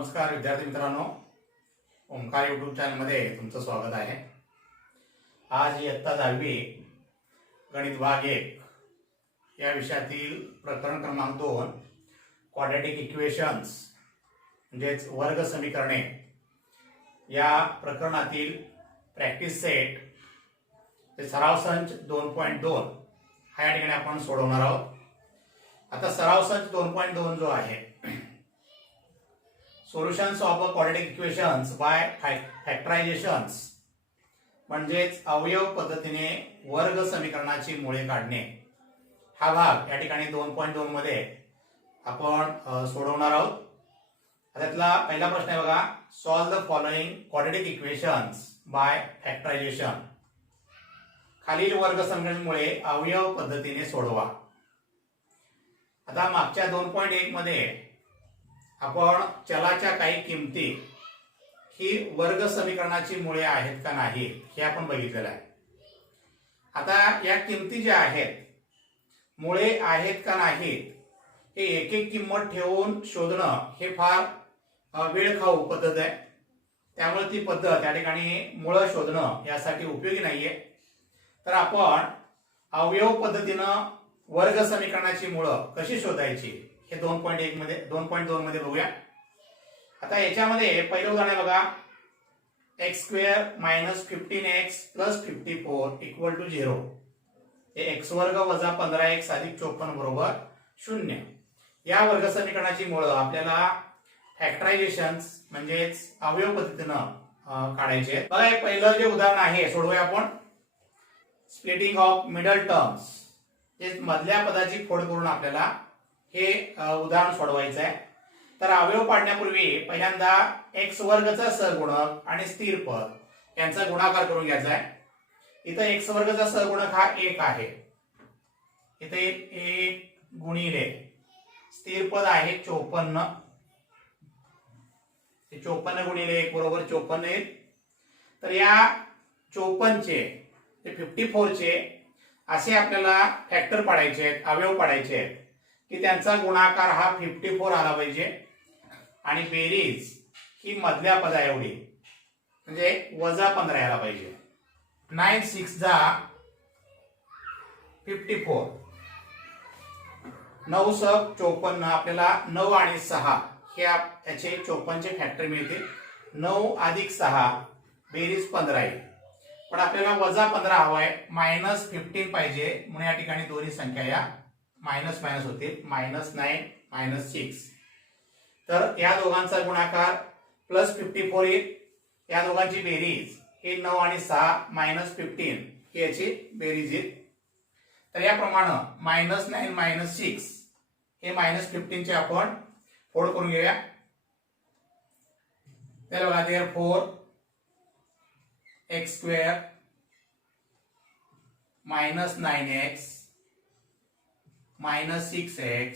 नमस्कार विद्यार्थी मित्रांनो, ओंकार यूट्यूब चॅनलमध्ये तुमचं स्वागत आहे। आज इयत्ता 10वी गणित भाग 1 या विषयातील प्रकरण क्रमांक 2 क्वाड्रॅटिक इक्वेशन्स म्हणजेच वर्ग समीकरणे या प्रकरणातील प्रॅक्टिस सेट ते सराव संच 2.2 हा या ठिकाणी आपण सोडवणार आहोत। आता सराव संच 2.2 जो आहे solutions of a quadratic equations by factorisations म्हणजेच अवयव पद्धतीने वर्ग समीकरणाची मुळे काढणे हा भाग या ठिकाणी 2.2 मध्ये आपण सोडवणार आहोत। त्यातला पहिला प्रश्न आहे बघा, solve the following quadratic equations bye factorisation. खालील वर्ग समीकरणामुळे अवयव पद्धतीने सोडवा। आता मागच्या 2.1 मध्ये आपण चलाच्या काही किमती ही वर्ग समीकरणाची मुळे आहेत का नाही हे आपण बघितलेलं आहे। आता या किमती ज्या आहेत मुळे आहेत का नाहीत हे एक एक किंमत ठेवून शोधणं हे फार वेळखाऊ पद्धत आहे। त्यामुळे ती पद्धत या ठिकाणी मुळे शोधणं यासाठी उपयोगी नाहीये। तर आपण अवयव पद्धतीनं वर्ग समीकरणाची मुळे कशी शोधायची हे 2.1 मध्ये 2.2 मध्ये बघूया। आता याच्यामध्ये पहिलं उदाहरण आहे बघा, x² - 15x + 54 = 0। हे x² - 15x + 54 = 0 या वर्ग समीकरणाची मुळे आपल्याला फॅक्टरायझेशन्स म्हणजेच अवयव पद्धतीनं काढायचे आहेत। बघा, हे पहिलं जे उदाहरण आहे सोडवूया आपण। स्प्लिटिंग ऑफ मिडल टर्म्स, हे मधल्या पदाची फोड करून आपल्याला हे उदाहरण सोडवायचं आहे। तर अवयव पाडण्यापूर्वी पहिल्यांदा x² चा सहगुणक आणि स्थिर पद यांचा गुणाकार करून घ्यायचा आहे। इथं x² चा सहगुणक हा 1 आहे, इथे 1 गुणिले स्थिर पद आहे 54, 54 गुणिले 1 बरोबर 54 येईल। तर या 54 चे 54 चे असे आपल्याला फॅक्टर पाडायचे आहेत, अवयव पाडायचे आहेत की त्यांचा गुणाकार हा 54 आला पाहिजे आणि बेरीज ही मधल्या पदा एवढी म्हणजे -15 यायला पाहिजे। 9 × 6 = 54, 9 × 6 = 54। आपल्याला 9 आणि 6 हे याचे 54 चे फॅक्टर मिळतील। 9 + 6 बेरीज 15 येईल, पण आपल्याला -15 हवाय, -15 पाहिजे म्हणून या ठिकाणी दोन्ही संख्या या मायनस होतील, -9 - 6। तर या दोघांचा गुणाकार +54 येईल, या दोघांची बेरीज हे 9 आणि 6 -15 ही याची बेरीज येईल। तर याप्रमाणे -9 - 6 हे -15 चे आपण फोड करून घेऊया। तर बघा, therefore x² - 9x - 6x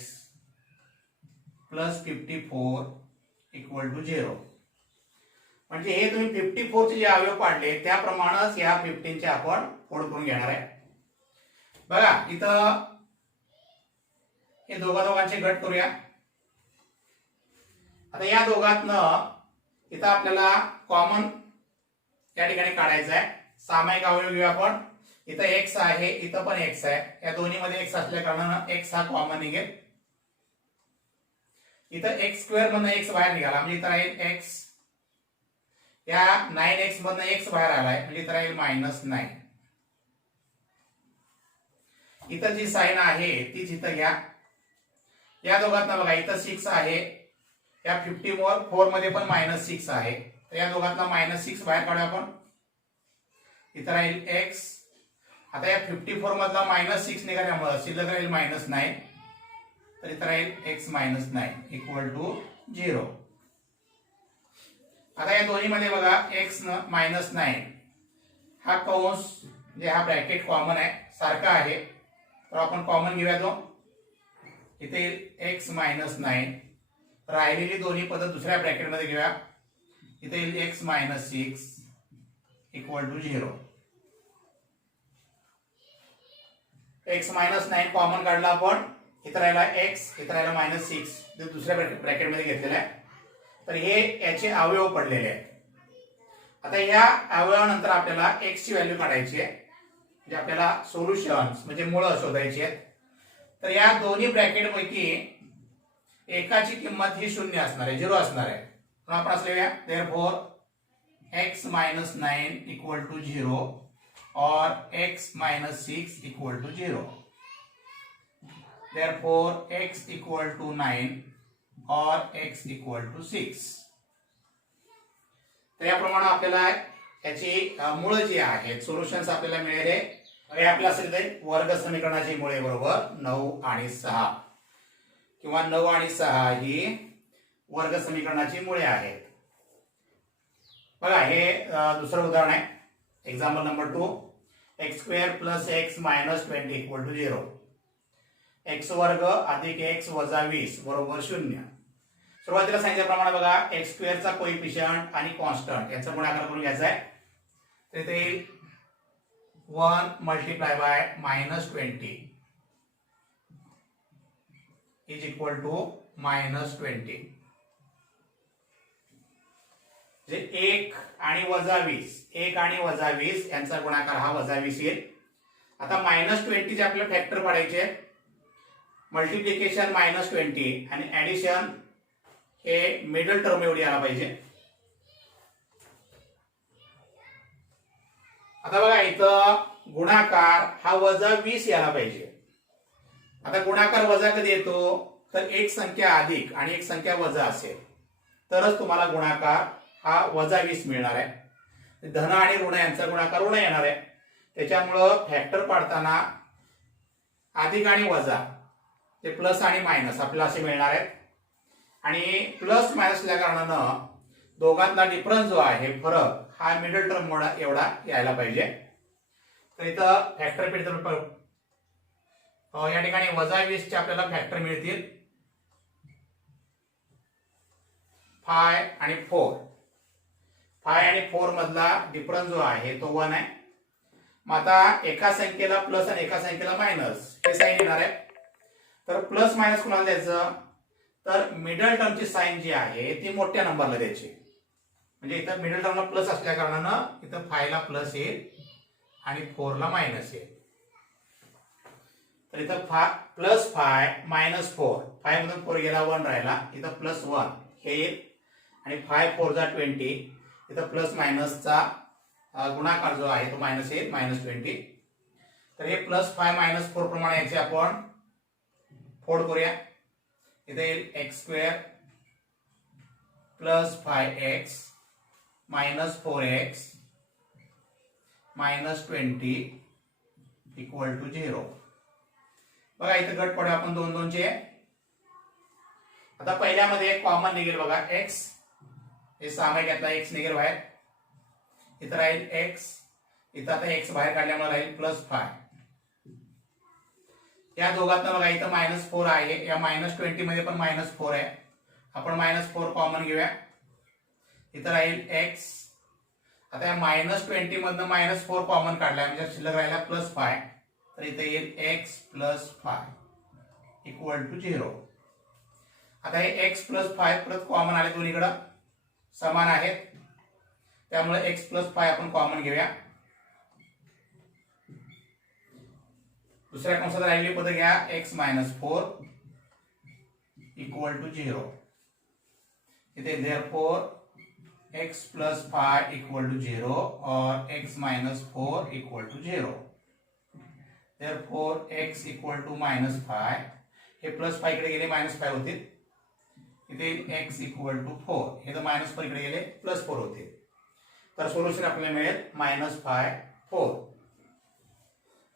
+ 54 = 0। म्हणजे हे तुम्ही 54 चे जे अवयव पाडले त्याप्रमाणेच या 15 चे आपण फोड करून घेणार आहे। बघा, इथं हे दोघांचे गट करूया। आता या दोघांतनं इथं आपल्याला कॉमन या ठिकाणी काढायचं आहे। सामायिक अवयव घेऊया आपण। इथं x आहे, इथं पण x आहे, या दोन्ही मध्ये x असल्या कारणाने x हा कॉमन निघेल। इथं x² मधनं x बाहेर निघाला म्हणजे इथं राहील x, या 9x मधनं x बाहेर आलाय म्हणजे इथं राहील -9। इथं जी साइन आहे तीच इथं घ्या। या दोघांना बघा, इथं 6 आहे, या 54 मध्ये पण -6 आहे, तर या दोघांना -6 बाहेर काढूया आपण। इथं राहील x, आता या 54 मधला -6 निघाल्यामुळे शिल्लक राहील -9, तर इथं राहील x - 9 = 0। आता या दोन्ही मध्ये बघा x - 9 हा कंस जे हा ब्रॅकेट कॉमन आहे, सारखा आहे, तर आपण कॉमन घेऊया तो। इथे x - 9, राहिलेली दोन्ही पद दुसऱ्या ब्रॅकेट मध्ये घेऊया। इथे येईल x - 6 = 0। x - 9 कॉमन काढला आपण, इथं राहिला x, इथं राहिला -6 जे दुसऱ्या ब्रॅकेट मध्ये घेतलेला आहे। तर हे याचे अवयव पडलेले आहेत. आता या अवयवानंतर आपल्याला x ची व्हॅल्यू काढायची आहे, म्हणजे आपल्याला सोल्युशन्स म्हणजे मूळ शोधायची आहेत. तर या दोन्ही ब्रॅकेट पैकी एकाची किंमत ही 0 असणार आहे, 0 असणार आहे. म्हणून आपण असं लिहूया, therefore x - 9 = 0 or x - 6 = 0. Therefore x = 9 or x = 6. तर याप्रमाणे आपल्याला याची मूळ जी आहेत सोल्युशन्स आपल्याला मिळाले. हे आपल्याला असेल वर्ग समीकरणाची मुळे बरोबर 9 आणि 6 किंवा 9 आणि 6 ही वर्ग समीकरणाची मुळे आहेत. बघा हे दुसरं उदाहरण आहे. Example number 2, x² + x - 20 = 0. x² + x - 20 = 0. सुरुवातीला सांगितल्याप्रमाणे बघा x² चा कोइफिशियंट आणि कॉन्स्टंट याचा गुणाकार करून घ्यायचा आहे. तर इथे 1 × -20 = -20. जे 1 आणि -20, 1 आणि -20 यांचा गुणाकार हा -20 येईल. आता -20 चे आपल्याला फॅक्टर काढायचे, मल्टिप्लिकेशन -20 आणि ऍडिशन हे मिडल टर्म एवढी आला पाहिजे. आता बघा इथं गुणाकार हा -20 यायला पाहिजे. आता गुणाकार वजा कधी येतो, तर एक संख्या अधिक आणि एक संख्या वजा असेल तरच तुम्हाला गुणाकार हा -20 मिळणार आहे. धन आणि ऋण यांचा गुणाकार ऋण येणार आहे. त्याच्यामुळं फॅक्टर पाडताना अधिक आणि वजा ते प्लस आणि मायनस आपल्याला असे मिळणार आहेत. आणि प्लस मायनस असल्या कारणानं दोघांतला डिफरन्स जो आहे फरक हा मिडल टर्म एवढा यायला पाहिजे. तर इथं फॅक्टर पेडतो या ठिकाणी -20 चे आपल्याला फॅक्टर मिळतील 5 आणि 4. 5 आणि 4 मधला डिफरन्स जो आहे तो 1 आहे. मग आता एका संख्येला प्लस आणि एका संख्येला मायनस हे साइन येणार आहे. तर प्लस मायनस कोणाला द्यायचं, तर मिडल टर्मची साइन जी आहे ती मोठ्या नंबरला द्यायची. म्हणजे इथं मिडल टर्मला प्लस असल्या कारणानं इथं 5 ला प्लस येईल आणि 4 ला मायनस येईल. तर इथं +5 - 4, 5 मधून 4 गेला 1 राहिला, इथं +1 हे येईल आणि 5 4 = 20. इथं प्लस मायनसचा गुणाकार जो आहे तो मायनस येईल -20. तर हे +5 - 4 प्रमाणे याचे आपण फोड करूया. इथे येईल x² + 5x - 4x - 20 = 0. बघा इथे गट पडू आपण 2 2 चे. आता पहिल्यामध्ये कॉमन निघेल बघा x, हे सामायिक घेतला x निघेल बाहेर, इथं राहील x, इथं आता x बाहेर काढल्यामुळे राहील +5. या दोघांतनं बघा इथं -4 आहे, या -20 मध्ये पण -4 आहे. आपण -4 कॉमन घेऊया, इथं राहील x. आता या -20 मधनं -4 कॉमन काढलाय म्हणजे शिल्लक राहिला +5. तर इथे येईल x + 5 = 0. आता हे x + 5 परत कॉमन आले, दोन्हीकडे समान आहेत, त्यामुळे x + 5 आपण कॉमन घेऊया. दुसऱ्या कंसात राहिलेली पद घ्या, x - 4 = 0. इथे therefore x + 5 = 0 or x - 4 = 0. therefore x = -5, हे +5 इकडे गेले -5 होतील. इथे x = 4, हे तर -4 इकडे गेले +4 होतील. तर सोल्युशन आपल्याला मिळेल -5 4.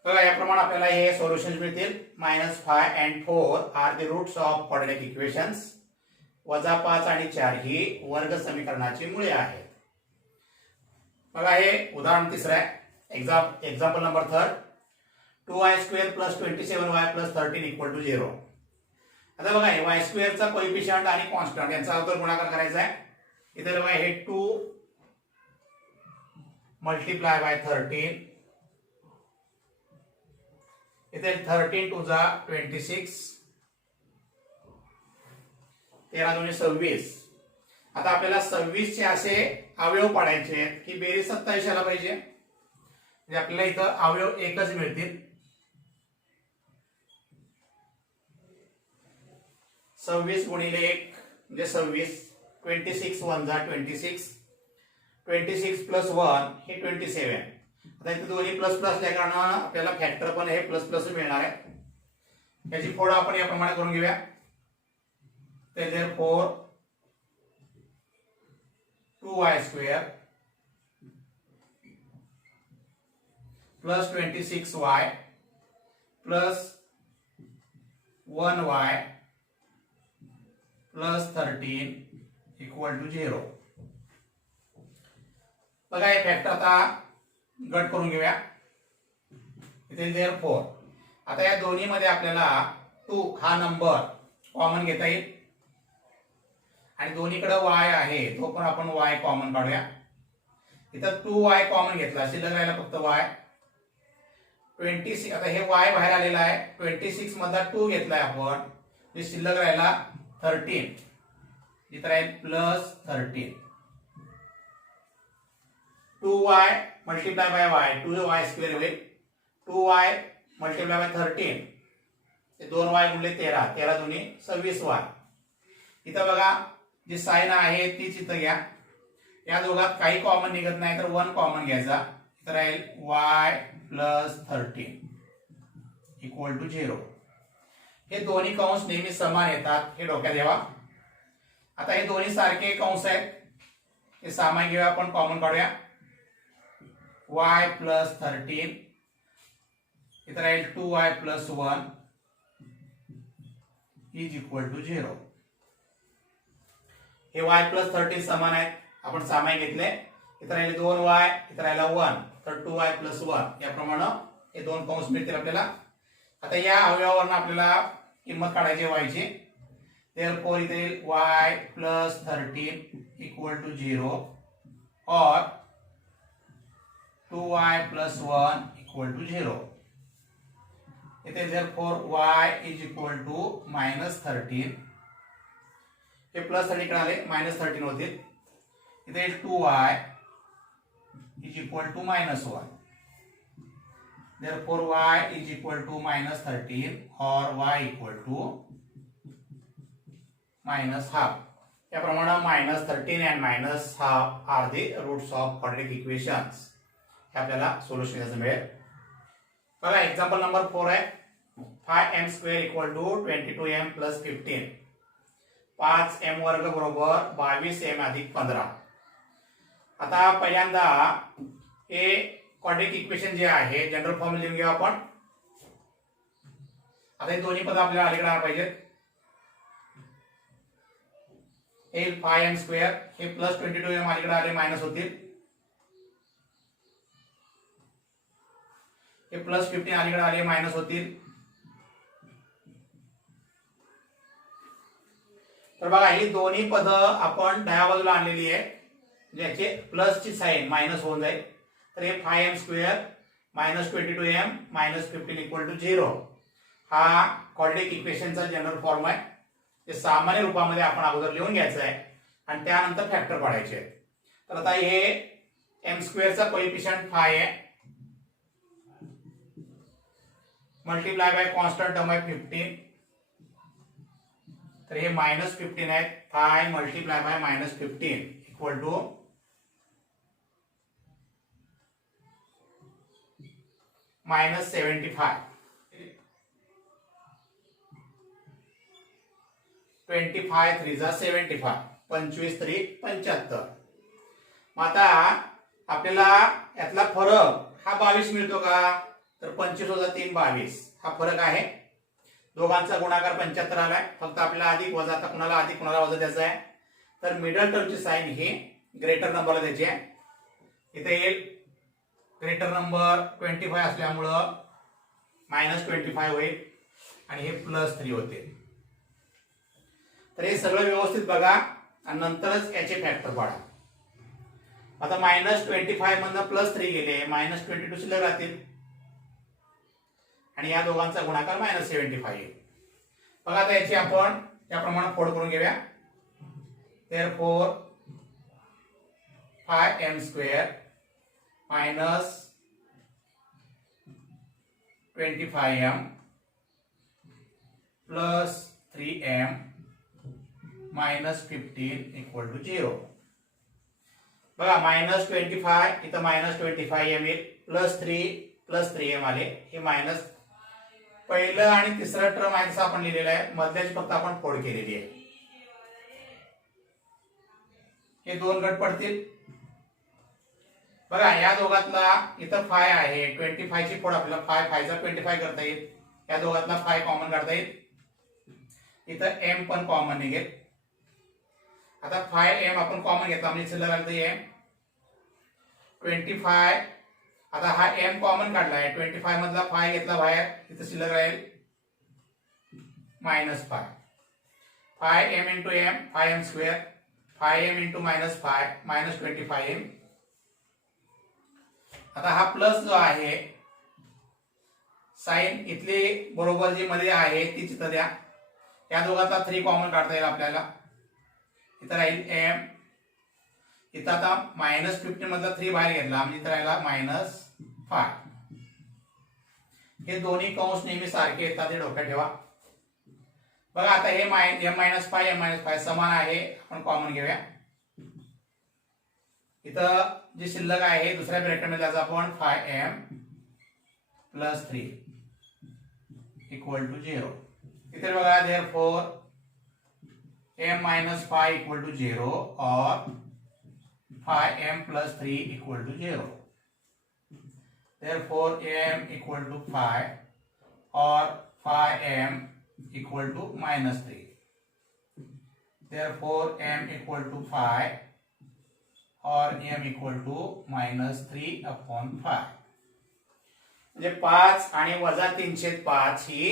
बघा याप्रमाणे आपल्याला हे सोल्युशन्स मिळतील. -5 and 4 are the roots of quadratic equations. -5 आणि 4 ही वर्ग समीकरणाची मुळे आहेत. बघा हे उदाहरण तिसरं आहे. Example number 3, 2y² + 27y + 13 = 0. आता बघा हे y² चा कोइफिशियंट आणि कॉन्स्टंट यांचा अवतर गुणाकार करायचा आहे. इथे बघा हे 2 × 13, इथे 13 2 जा 26, 13 2 26. आता आपल्याला 26 चे असे अवयव पाडायचे आहेत की बेरीज 27 यायला पाहिजे, म्हणजे आपल्याला इथं अवयव एकच मिळतील. 26 गुणिले 1 म्हणजे 26. 26 1 जा 26. 26 प्लस 1 हे 27. आता इथे दोन्ही प्लस प्लस असल्या कारणाने आपल्याला फॅक्टर पण हे प्लस प्लस मिळणार आहे. याची फोड आपण याप्रमाणे करून घेऊया. therefore 2y square plus 26y plus 1y plus 13 equal to 0. बघा हे फॅक्टर आता गट करून घेऊया. इथे therefore आता या दोन्ही मध्ये आपल्याला 2 हा नंबर कॉमन घेता येईल आणि दोन्हीकडे y आहे तो पण आपण y कॉमन काढूया. इथं 2y कॉमन घेतला, शिल्लक राहिला फक्त y. 26 आता हे y बाहेर आलेला आहे. 26 मधला 2 घेतलाय आपण, जे शिल्लक राहिला 13. इथं राहील plus 13. 2y multiply by y 2y square होईल. 2y मल्टिप्लाय बाय 13 ते 2y गुणिले 13, 13 दुनी 26y. इथं बघा जी साइन आहे तीच इथं घ्या. या दोघात काही कॉमन निघत नाही तर 1 कॉमन घ्यायचा. इथं राहील y प्लस 13 इक्वल टू 0. हे दोन्ही कंस नेहमी समान येतात, हे डोक्यात ठेवा. आता हे दोन्ही सारखे कंस आहेत, हे सामान्य घेऊया आपण, कॉमन काढूया. y प्लस 13 इथं राहील 2y plus 1 is equal to 0. हे y प्लस 13 समान आहेत, आपण सामान्य घेतले. इथं राहिले 2y, इथं राहिला 1, तर 2y प्लस 1 याप्रमाणे हे दोन कंस मिळतील आपल्याला. आता या अवयवावरून आपल्याला किंमत काढायची y ची. therefore इथे y प्लस 13 इक्वल टू 0 और 2y प्लस 1 इक्वल टू 0. इथे therefore y is equal to minus 13. हे प्लस 13 कडे आले, मायनस 13 होतील. इथे 2y is equal to minus 1. therefore y is equal to minus 13 और y equal to minus half. याप्रमाणे minus 13 and minus half are the roots of quadratic equations. हे आपल्याला solution याचं मिळेल. बघा एक्झाम्पल नंबर 4 आहे. 5m square equal to 22m plus 15. 5m वर्ग बरोबर 22m अधिक 15. आता पहिल्यांदा हे क्वाड्रेटिक इक्वेशन जे आहे जनरल फॉर्म लिहून घेऊ आपण. आता हे दोन्ही पद आपल्याला अलीकडे आले पाहिजेत. हे 5m स्क्वेअर हे प्लस 22m अलीकडे आले, मायनस होतील. हे प्लस 15 अलीकडे आले, मायनस होतील. तर बघा ही दोन्ही पद आपण डाव्या बाजूला आणलेली आहे, ज्याचे प्लस ची साइन मायनस होऊन जाईल. तर हे 5m square minus 22m minus 15 equal to 0 हा क्वाड्रेटिक इक्वेशनचा जनरल फॉर्म आहे. ते सामान्य रूपामध्ये आपण अगोदर लिहून घ्यायचं आहे आणि त्यानंतर फॅक्टर काढायचे आहे. तर आता हे m स्क्वेअरचा कोएफिशिएंट 5 आहे, मल्टिप्लाय बाय कॉन्स्टंट टर्म आहे 15. तर हे मायनस 15 आहे. 5 multiply by minus 15 equal to minus 75. 25 3 जा 75, 25 3 75. मग आता आपल्याला यातला फरक हा 22 मिळतो का? तर 25 वजा 3 22 हा फरक आहे. दोघांचा गुणाकार 75 आलाय. फक्त आपल्याला अधिक वजा, आता कुणाला अधिक कुणाला वजा द्यायचा आहे. तर मिडल टर्मची साइन ही ग्रेटर नंबरला द्यायची आहे. इथे येईल ग्रेटर नंबर 25 असल्यामुळं मायनस 25 होईल आणि हे प्लस 3 होते. तर हे सगळं व्यवस्थित बघा आणि नंतरच याचे फॅक्टर पाडा. आता मायनस 25 मधनं प्लस 3 गेले, मायनस 22 शिल्लक राहतील आणि या दोघांचा गुणाकार मायनस 75 येईल. बघा आता याची आपण याप्रमाणे फोड करून घेऊया. therefore 5m square minus 25m plus 3m minus 15 equal to 0. बघा -25 इथं -25m येईल प्लस 3m आले. हे मायनस पहिलं आणि तिसरं टर्म आहे आपण लिहिलेलं आहे, मधल्याची फक्त आपण फोड केलेली आहे. हे दोन गट पडतील. बघा या दोघातला इथं 5 आहे, 25 ची फोड आपल्याला 5 चा 25 करता येईल. या दोघातला 5 कॉमन काढता येईल. इथं m पण कॉमन निघेल. आता 5m आपण कॉमन घेतला म्हणजे शिल्लक राहिलं तर m 25. आता हा m कॉमन काढलाय, 25 मधला 5 घेतला बाहेर, इथं शिल्लक राहील -5. 5m into m 5m square, 5m into -5 -25m. आता हा प्लस जो आहे साइन इथली बरोबर जी मध्ये आहे ती चित्र द्या. या दोघांचा 3 कॉमन काढता येईल आपल्याला. इथं राहील m. इथं आता -15 मधला 3 बाहेर घेतला म्हणजे इथं राहिला -5. हे दोन्ही कंस नेहमी सारखे येतात, हे डोक्यात ठेवा. बघा आता हे m-5 समान आहे, आपण कॉमन घेऊया. इथं जे शिल्लक आहे दुसऱ्या ब्रॅकेट मध्ये त्याचा आपण 5m plus 3 equal to 0. इथे बघा therefore m minus 5 equal to 0 or 5m plus 3 equal to 0. Therefore m equal to 5 or 5m equal to -3. Therefore m equal to 5 or m equal to -3/5. म्हणजे 5 आणि -3/5 ही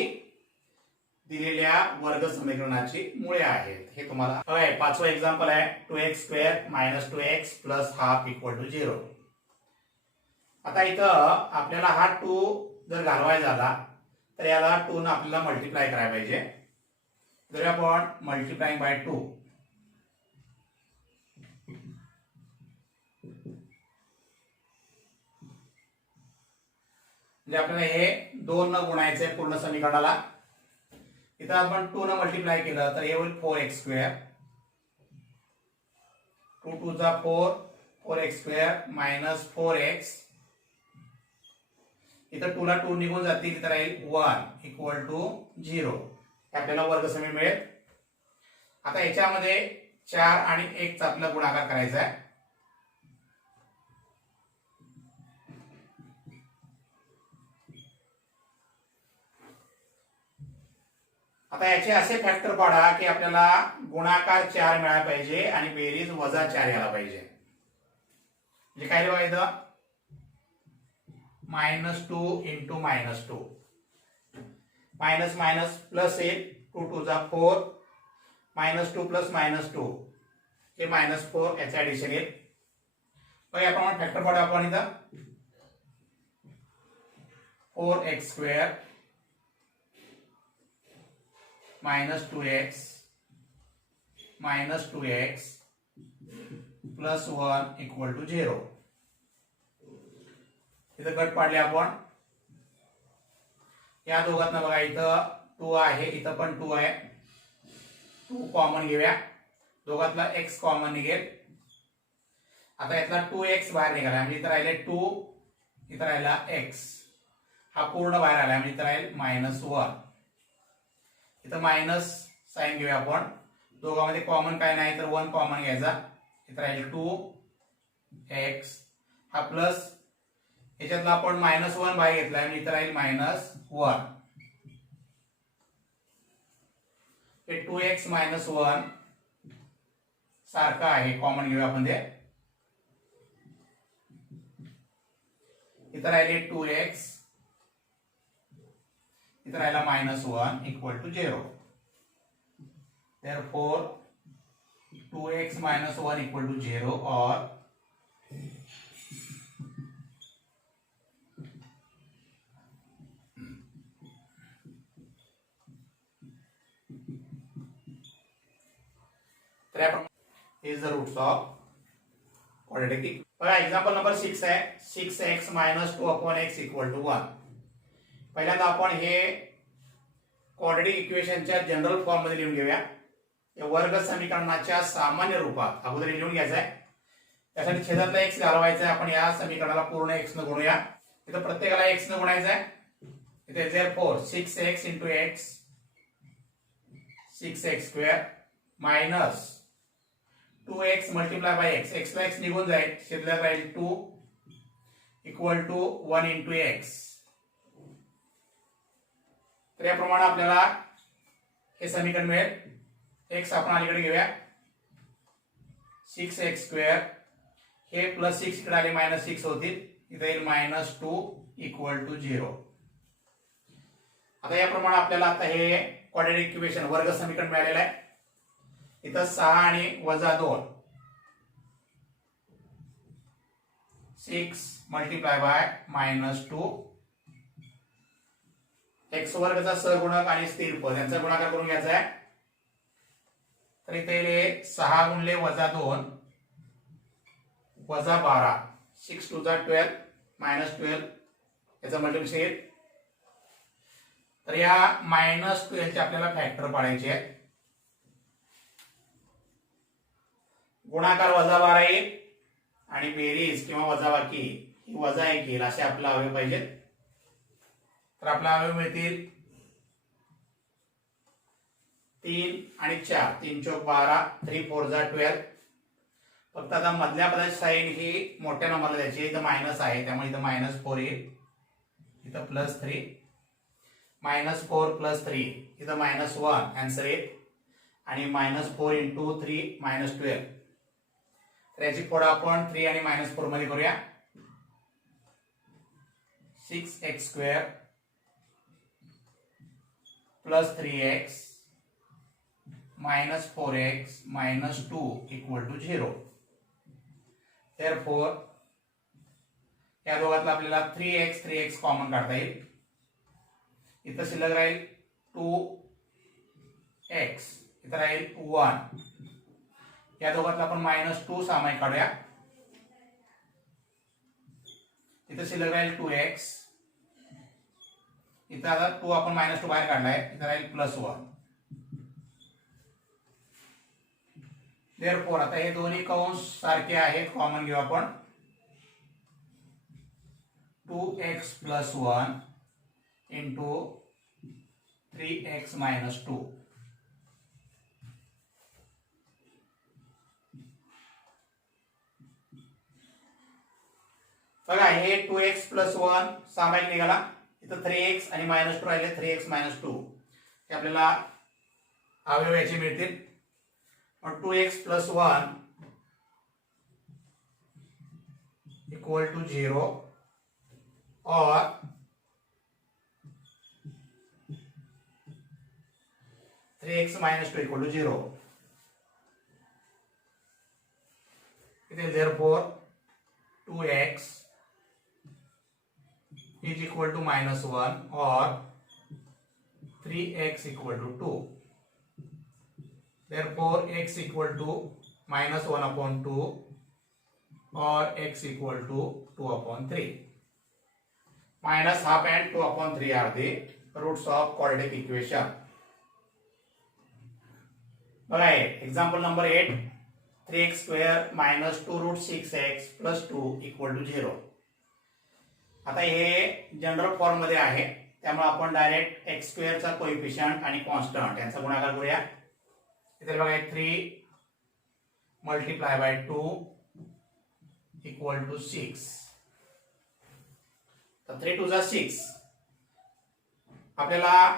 दिलेल्या वर्ग समीकरणाची मुळे आहेत. हे तुम्हाला हवंय. पाचवं एक्झाम्पल आहे 2x² - 2x + ½ = 0. आता इथं आपल्याला हा 2 जर घालवायचा झाला तर याला 2 ने आपल्याला मल्टिप्लाय करायला पाहिजे. जर आपण मल्टिप्लाइंग बाय 2 म्हणजे आपल्याला हे 2 न गुणायचे पूर्ण समीकरणाला. इथं आपण 2 न मल्टिप्लाय केलं तर हे होईल 4x². 2 × 2 = 4, 4x² - 4x. इथं 2 ला 2 निघून जातील, इथं राहील 1 = 0. आपल्याला वर्ग समीकरण मिळेल. आता याच्यामध्ये 4 आणि 1 चा आपला गुणाकार करायचा आहे. आता याचे असे फॅक्टर पाडा की आपल्याला गुणाकार 4 मिळाला पाहिजे आणि बेरीज -4 यायला पाहिजे. म्हणजे काय लिहावं इथं -2 × -2. मायनस प्लस येईल. 2 × 2 = 4, -2 + -2 हे -4 याचे ऍडिशन येईल. मग याप्रमाणे फॅक्टर पाडू आपण इथं 4x² - 2x - 2x + 1 = 0. इथं गट पाडले आपण. या दोघांना बघा इथं 2 आहे, इथं पण 2 आहे. 2 कॉमन घेऊया. दोघातला x कॉमन निघेल. आता यातला 2x बाहेर निघाला म्हणजे इथं राहिले 2, इथं राहिला x. हा पूर्ण बाहेर आला म्हणजे इथं राहील -1. इथं मायनस साइन घेऊया आपण. दोघांमध्ये कॉमन काय नाही तर 1 कॉमन घ्यायचा. इथं राहील 2x. हा प्लस याच्यातला आपण -1 बाहेर घेतला म्हणजे इथं राहील -1. हे 2x - 1 सारखा आहे, कॉमन घेऊया आपण ते. इथं राहिले 2x, इथं राहिला -1 = 0. Therefore 2x - 1 = 0 or is the roots of quadratic. बघा एक्झाम्पल नंबर 6 आहे. 6x - 2/x = 1. पहिल्यांदा आपण हे क्वाड्रॅटिक इक्वेशनच्या जनरल फॉर्म मध्ये लिहून घेऊया. या वर्ग समीकरणाच्या सामान्य रूपात अगोदर लिहून घ्यायचं आहे. त्यासाठी छेदातला x घालवायचा आहे. आपण या समीकरणाला पूर्ण x न गुणूया. इथं प्रत्येकाला x न गुणायचं आहे. इथे therefore 6x × x 6x² minus 2x multiplied by x. x ला x निघून जाईल, शिल्लक राहील 2 = 1 × x. तर याप्रमाणे आपल्याला हे समीकरण मिळेल. x आपण अलीकडे घेऊया. 6x² हे प्लस 6 इकडे आले -6 होतील. इथे येईल -2 = 0. आता याप्रमाणे आपल्याला आता हे क्वाड्रॅटिक इक्वेशन वर्ग समीकरण मिळालेलं आहे. इथं 6 आणि -2 6 multiplied by -2 x वर्गचा सहगुणक आणि स्थिर पद यांचा गुणाकार करून घ्यायचा आहे. तर इथे 6 × -2 -12 6 × 2 = 12 -12 याचा मल्टिप्लिकेशन येईल. तर या -12 चे आपल्याला फॅक्टर पाडायचे आहे. गुणाकार -12 येईल आणि बेरीज किंवा वजाबाकी ही -1 येईल. असे आपला अवयव पाहिजेत. तर आपला अवयव मिळतील 3 आणि 4 3 × 12 3 × 4 = 12. फक्त आता मधल्या पदाची साइन ही मोठ्या नंबरला द्यायची. इथं मायनस आहे त्यामुळे इथं -4 येईल. इथं +3 -4 + 3 इथं -1 आन्सर येईल. आणि -4 × 3 -12. तर याची फोड आपण 3 आणि -4 मध्ये करूया. 6x² + 3x - 4x - 2 = 0. therefore या दोघातला आपल्याला 3x कॉमन काढता येईल. इथं शिल्लक राहील 2x, इथं राहील 1. या दोघातला आपण -2 सामाईक काढूया. इथं शिल्लक राहील 2x. इथं आता 2 आपण -2 बाहेर काढलाय. इथं राहील +1. therefore आता हे दोन्ही कंस सारखे आहेत, कॉमन घेऊ आपण. 2x + 1 × 3x - 2. बघा हे 2x + 1 सामाईक निघाला. इथं 3x आणि -2 राहिले. 3x - 2 हे आपल्याला अवयव याचे मिळतील. 2x + 1 = 0 और 3x - 2 = 0. therefore 2x is equal to -1 or 3x = 2. therefore x equal to -1/2 or x equal to 2/3. -1/2 and 2/3 are the roots of quadratic equation. बघा एक्झाम्पल नंबर 8. 3x² - 2√6x + 2 = 0. आता हे जनरल फॉर्म मध्ये आहे त्यामुळे आपण डायरेक्ट x² चा coefficient आणि constant यांचा गुणाकार करूया. इथे बघा 3 × 2 = 6. तर 3 × 2 = 6. आपल्याला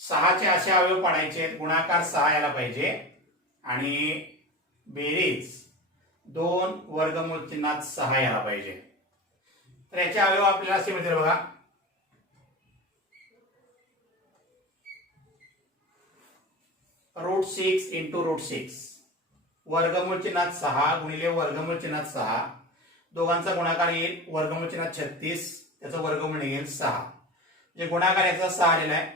6 चे असे अवयव पाडायचे आहेत. गुणाकार 6 याला पाहिजे आणि बेरीज 2 वर्गमूळ चिन्हात 6 याला पाहिजे. तर याचे अवयव आपल्याला असे मिळतील बघा. √6 × √6 वर्गमूळ चिन्हात 6 गुणिले वर्गमूळ चिन्हात 6 दोघांचा गुणाकार येईल. वर्गमूळ चिन्हात 36 त्याचा वर्गमूळ निघेल 6. म्हणजे गुणाकार याचा 6 आलेला आहे.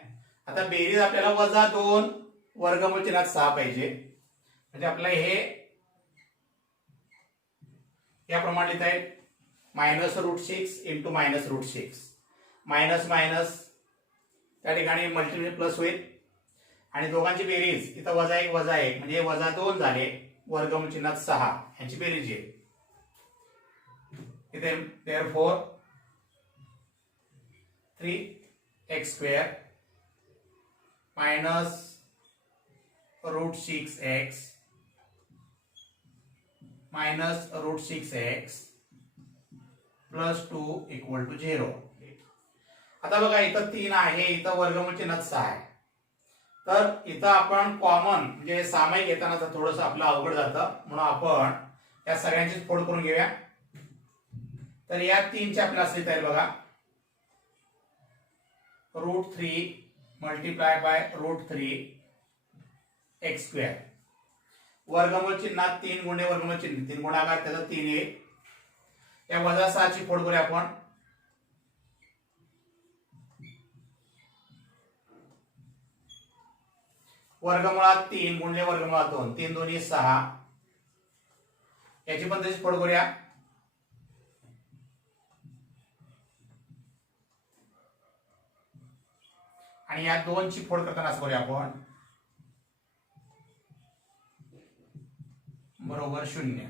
आता बेरीज आपल्याला -2 वर्गमूळ चिन्हात 6 पाहिजे. म्हणजे आपल्याला याप्रमाणे लिहिता येईल -√6 इंटू -√6 मायनस मायनस त्या ठिकाणी मल्टिप्लिकेशन प्लस होईल आणि दोघांची बेरीज इथं -1 -1 म्हणजे -2 झाले वर्गमूळ चिन्हात 6 यांची बेरीज येईल इथे therefore 3x² minus √6x minus √6x plus 2 equal to 0. आता बघा इथं 3 आहे, इथं वर्गमूळ चिन्हात 6 आहे, तर इथं आपण कॉमन म्हणजे सामायिक घेताना थोडंसं आपलं अवघड जातं, म्हणून आपण या सगळ्यांचीच फोड करून घेऊया. तर या 3 चे आपल्याला लिहिता येईल बघा √3 मल्टिप्लाय बाय √3x². वर्गमूळ चिन्हात 3 गुणे वर्गमूळ चिन्ह 3 गुणाकार त्याचा 3 येईल. या -6 ची फोड करूया आपण. वर्गमुळात 3 गुणिले वर्गमुळात 2 3 2 6 याची पण तशीच फोड करूया. आणि या 2 ची फोड करताना असं करूया आपण बरोबर 0.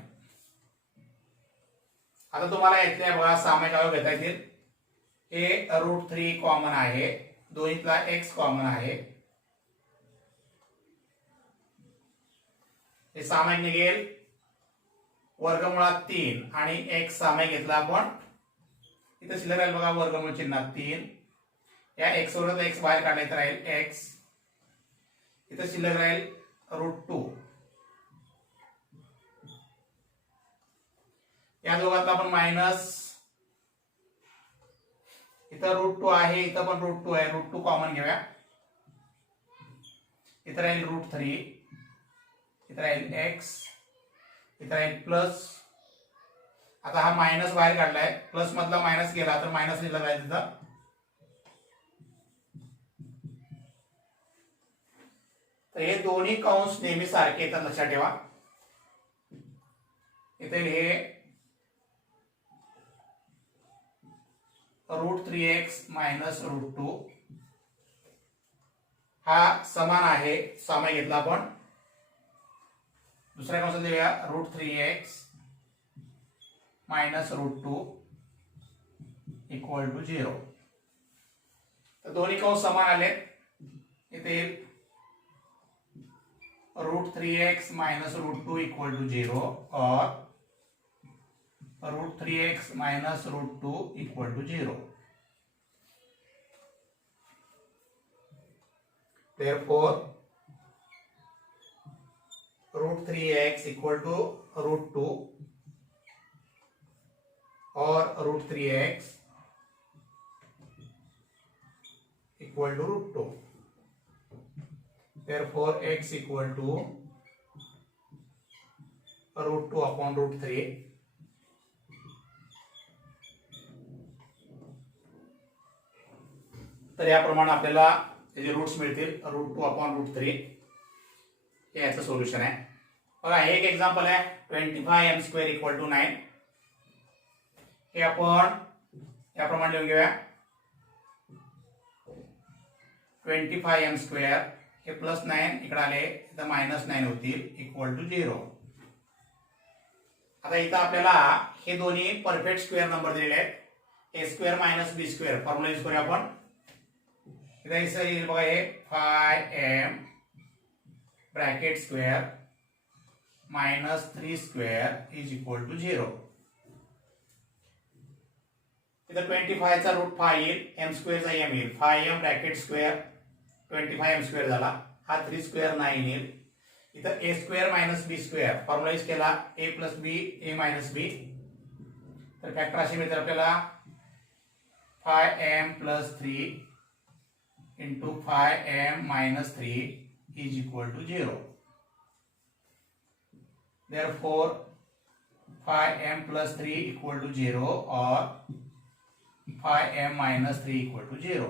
आता तुम्हाला यातल्या बघा सामायिक अवयव घेता येतील. हे √3 कॉमन आहे, दोन्हीतला x कॉमन आहे, हे सामायिक निघेल. वर्गमुळात 3 आणि x सामायिक घेतला आपण, इथे शिल्लक राहील बघा वर्गमूळ चिन्हात 3. या x वरून x बाहेर काढायचं राहील x, इथे शिल्लक राहील √2. या दोघांतला आपण मायनस, इथं √2 आहे, इथं पण √2 आहे, √2 कॉमन घेऊया. इथं राहील √3, इथं राहील x, इथं राहील प्लस. आता हा मायनस बाहेर काढलाय, प्लस मधला मायनस गेला तर मायनस लिहिलं जाईल तिथं. तर हे दोन्ही कंस नेहमी सारखे येतात लक्षात ठेवा. इथे हे √3x मायनस √2 हा समान आहे, सामायिक घेतला आपण. दुसऱ्या कंसात लिहूया √3x मायनस √2 इक्वल टू 0. तर दोन्ही कंस समान आले. इथे √3x मायनस √2 इक्वल टू 0 और √3x minus √2 equal to 0. Therefore √3x equal to √2 और √3x equal to √2. Therefore x equal to √2 upon √3. तर याप्रमाणे आपल्याला त्याचे रूट्स मिळतील √2 अपॉन √3. हे याचं सोल्युशन आहे. बघा हे एक एक्झाम्पल आहे 25m² इक्वल टू 9. हे आपण याप्रमाणे लिहून घेऊया 25m² हे +9 इकडे आले तर -9 होतील इक्वल टू 0. आता इथं आपल्याला हे दोन्ही परफेक्ट स्क्वेअर नंबर दिलेले आहेत. a² - b² फॉर्म्युला यूज करूया आपण. इथं येईल बघा हे 5m bracket square -3² is equal to 0. इथं 25 चा रूट 5 येईल, m² चा m येईल, 5m ब्रॅकेट स्क्वेअर 25m² झाला, हा 3² 9 येईल. इथं a² - b² फॉर्म्युला यूज केला a + b a - b. तर फॅक्टर असे मिळतात आपल्याला 5m + 3 into 5m - 3 is equal to 0. Therefore 5m + 3 equal to 0 or 5m - 3 equal to 0.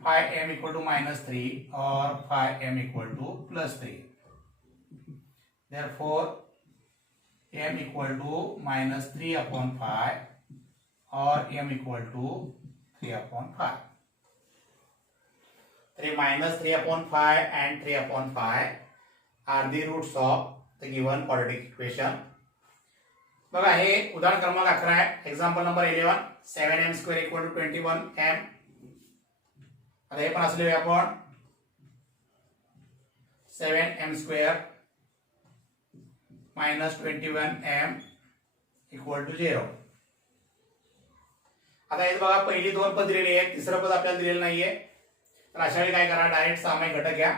5m equal to -3 or 5m equal to +3. Therefore m equal to -3/5 और m equal to 3/5. तर -3/5 and 3/5 are the roots of the given quadratic equation. बघा हे उदाहरण क्रमांक 11 आहे. Example number 11, 7m² equal to 21m. आता हे पण असं लिहूया आपण, 7m² - 21m इक्वल टू 0. आता हे बघा पहिली दोन पद दिलेली आहेत, तिसरं पद आपल्याला दिलेलं नाहीये. तर अशा वेळी काय करा, डायरेक्ट सामायिक घटक घ्या.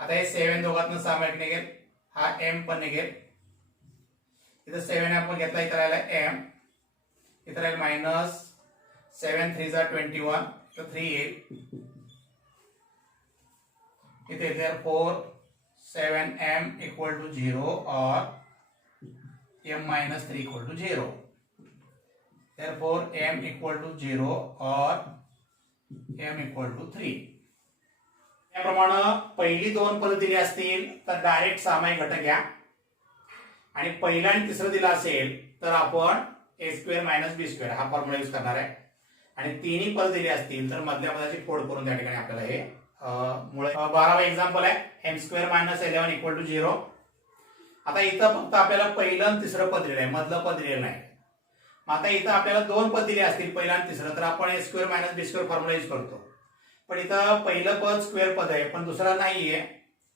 आता हे 7 दोघातनं सामायिक निघेल, हा m पण निघेल. इथं 7 आपण घेतला, इथं राहिला m, इथं राहील -7 3 जा 21, तर 3 येईल. इथे therefore 7m इक्वल टू 0 और m - 3 equal to 0. therefore m equal to 0 और m इक्वल टू 3. त्याप्रमाणे पहिली दोन पद दिली असतील तर डायरेक्ट सामायिक घटक घ्या, आणि पहिला आणि तिसरं दिलं असेल तर आपण a² - b² हा फॉर्म्युला यूज करणार आहे. आणि तिन्ही पद दिली असतील तर मधल्या पदाची फोड करून त्या ठिकाणी आपल्याला हे मुळे 12वा एक्झाम्पल आहे, m² - 11 इक्वल टू 0. आता इथं फक्त आपल्याला पहिलं आणि तिसरं पद दिलेलं आहे, मधलं पद दिलेलं नाही. आता इथं आपल्याला दोन पद दिले असतील, पहिलं आणि तिसरं, तर आपण a² - b² फॉर्म्युला यूज करतो. पण इथं पहिलं पद स्क्वेअर पद आहे पण दुसरा नाहीये,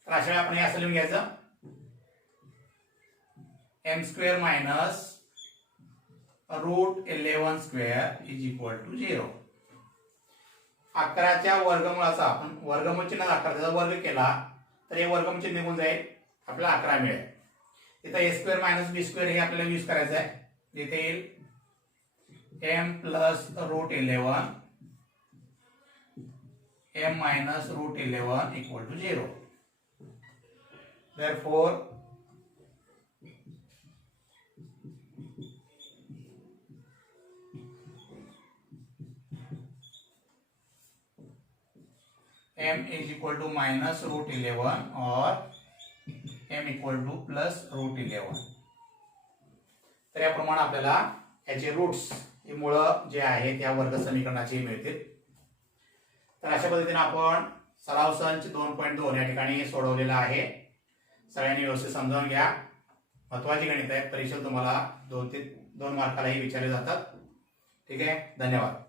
तर अशा वेळी आपण हे असं लिहून घ्यायचं, m² - √11² इज इक्वल टू 0. 11च्या वर्गमूळाचा आपण वर्गमूळ चिन्ह 11 त्याचा वर्ग केला तर हे वर्गमूळ चिन्ह निघून जाईल, आपल्याला 11 मिळेल. इथं a² - b² हे आपल्याला यूज करायचं आहे. इथे येईल m + √11 m - √11 equal to 0. therefore m is equal to -√11 और m इक्वल टू +√11. तर याप्रमाणे आपल्याला याचे रूट्स, हे मुळं जे आहेत या वर्ग समीकरणाचे मिळतील. तर अशा पद्धतीने आपण सराव संच 2.2 या ठिकाणी सोडवलेला आहे. सगळ्यांनी व्यवस्थित समजावून घ्या. महत्वाची गणित आहेत, परीक्षेत तुम्हाला 2 मार्कालाही विचारले जातात. ठीक आहे, धन्यवाद.